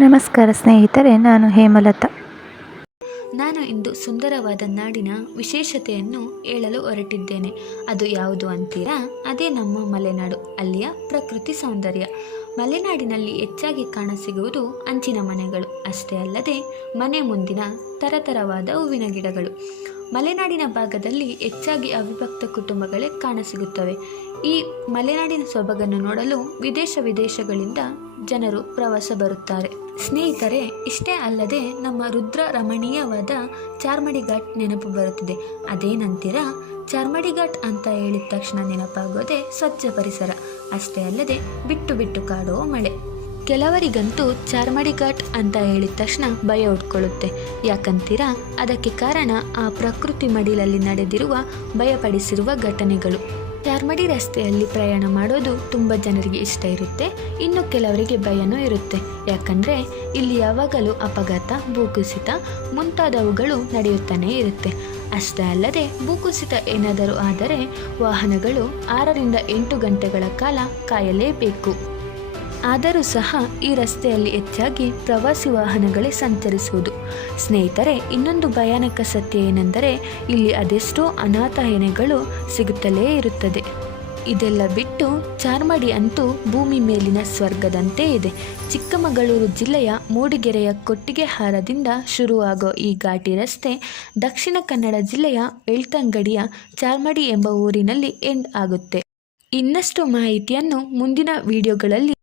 ನಮಸ್ಕಾರ ಸ್ನೇಹಿತರೆ, ನಾನು ಹೇಮಲತಾ. ನಾನು ಇಂದು ಸುಂದರವಾದ ನಾಡಿನ ವಿಶೇಷತೆಯನ್ನು ಹೇಳಲು ಹೊರಟಿದ್ದೇನೆ. ಅದು ಯಾವುದು ಅಂತೀರಾ? ಅದೇ ನಮ್ಮ ಮಲೆನಾಡು, ಅಲ್ಲಿಯ ಪ್ರಕೃತಿ ಸೌಂದರ್ಯ. ಮಲೆನಾಡಿನಲ್ಲಿ ಹೆಚ್ಚಾಗಿ ಕಾಣಸಿಗುವುದು ಅಂಚಿನ ಮನೆಗಳು. ಅಷ್ಟೇ ಅಲ್ಲದೆ, ಮನೆ ಮುಂದಿನ ತರತರವಾದ ಹೂವಿನ ಗಿಡಗಳು. ಮಲೆನಾಡಿನ ಭಾಗದಲ್ಲಿ ಹೆಚ್ಚಾಗಿ ಅವಿಭಕ್ತ ಕುಟುಂಬಗಳೇ ಕಾಣಸಿಗುತ್ತವೆ ಈ ಮಲೆನಾಡಿನ ಸೊಬಗನ್ನು ನೋಡಲು ವಿದೇಶ ವಿದೇಶಗಳಿಂದ ಜನರು ಪ್ರವಾಸ ಬರುತ್ತಾರೆ. ಸ್ನೇಹಿತರೆ, ಇಷ್ಟೇ ಅಲ್ಲದೆ ನಮ್ಮ ರುದ್ರ ರಮಣೀಯವಾದ ಚಾರ್ಮಡಿ ಘಾಟ್ ನೆನಪು ಬರುತ್ತಿದೆ. ಅದೇನಂತೀರಾ ಚಾರ್ಮಡಿ ಘಾಟ್ ಅಂತ ಹೇಳಿದ ತಕ್ಷಣ ನೆನಪಾಗೋದೆ ಸ್ವಚ್ಛ ಪರಿಸರ. ಅಷ್ಟೇ ಅಲ್ಲದೆ ಬಿಟ್ಟು ಬಿಟ್ಟು ಕಾಡೋ ಮಳೆ. ಕೆಲವರಿಗಂತೂ ಚಾರ್ಮಡಿ ಘಾಟ್ ಅಂತ ಹೇಳಿದ ತಕ್ಷಣ ಭಯ ಉಟ್ಕೊಳ್ಳುತ್ತೆ. ಯಾಕಂತೀರಾ? ಅದಕ್ಕೆ ಕಾರಣ ಆ ಪ್ರಕೃತಿ ಮಡಿಲಲ್ಲಿ ನಡೆದಿರುವ ಭಯಪಡಿಸಿರುವ ಘಟನೆಗಳು. ಚಾರ್ಮಡಿ ರಸ್ತೆಯಲ್ಲಿ ಪ್ರಯಾಣ ಮಾಡೋದು ತುಂಬ ಜನರಿಗೆ ಇಷ್ಟ ಇರುತ್ತೆ. ಇನ್ನು ಕೆಲವರಿಗೆ ಭಯನೂ ಇರುತ್ತೆ. ಯಾಕಂದರೆ ಇಲ್ಲಿ ಯಾವಾಗಲೂ ಅಪಘಾತ, ಭೂಕುಸಿತ ಮುಂತಾದವುಗಳು ನಡೆಯುತ್ತಾನೇ ಇರುತ್ತೆ. ಅಷ್ಟೇ ಅಲ್ಲದೆ ಭೂಕುಸಿತ ಏನಾದರೂ ಆದರೆ ವಾಹನಗಳು ಆರರಿಂದ ಎಂಟು ಗಂಟೆಗಳ ಕಾಲ ಕಾಯಲೇಬೇಕು. ಆದರೂ ಸಹ ಈ ರಸ್ತೆಯಲ್ಲಿ ಹೆಚ್ಚಾಗಿ ಪ್ರವಾಸಿ ವಾಹನಗಳೇ ಸಂಚರಿಸುವುದು. ಸ್ನೇಹಿತರೆ, ಇನ್ನೊಂದು ಭಯಾನಕ ಸತ್ಯ ಏನೆಂದರೆ, ಇಲ್ಲಿ ಅದೆಷ್ಟೋ ಅನಾಥ ಹೆಣೆಗಳು ಸಿಗುತ್ತಲೇ ಇರುತ್ತದೆ. ಇದೆಲ್ಲ ಬಿಟ್ಟು ಚಾರ್ಮಡಿ ಅಂತೂ ಭೂಮಿ ಮೇಲಿನ ಸ್ವರ್ಗದಂತೆ ಇದೆ. ಚಿಕ್ಕಮಗಳೂರು ಜಿಲ್ಲೆಯ ಮೂಡಿಗೆರೆಯ ಕೊಟ್ಟಿಗೆಹಾರದಿಂದ ಶುರುವಾಗೋ ಈ ಘಾಟಿ ರಸ್ತೆ ದಕ್ಷಿಣ ಕನ್ನಡ ಜಿಲ್ಲೆಯ ಎಳ್ತಂಗಡಿಯ ಚಾರ್ಮಡಿ ಎಂಬ ಊರಿನಲ್ಲಿ ಎಂಡ್ ಆಗುತ್ತೆ. ಇನ್ನಷ್ಟು ಮಾಹಿತಿಯನ್ನು ಮುಂದಿನ ವಿಡಿಯೋಗಳಲ್ಲಿ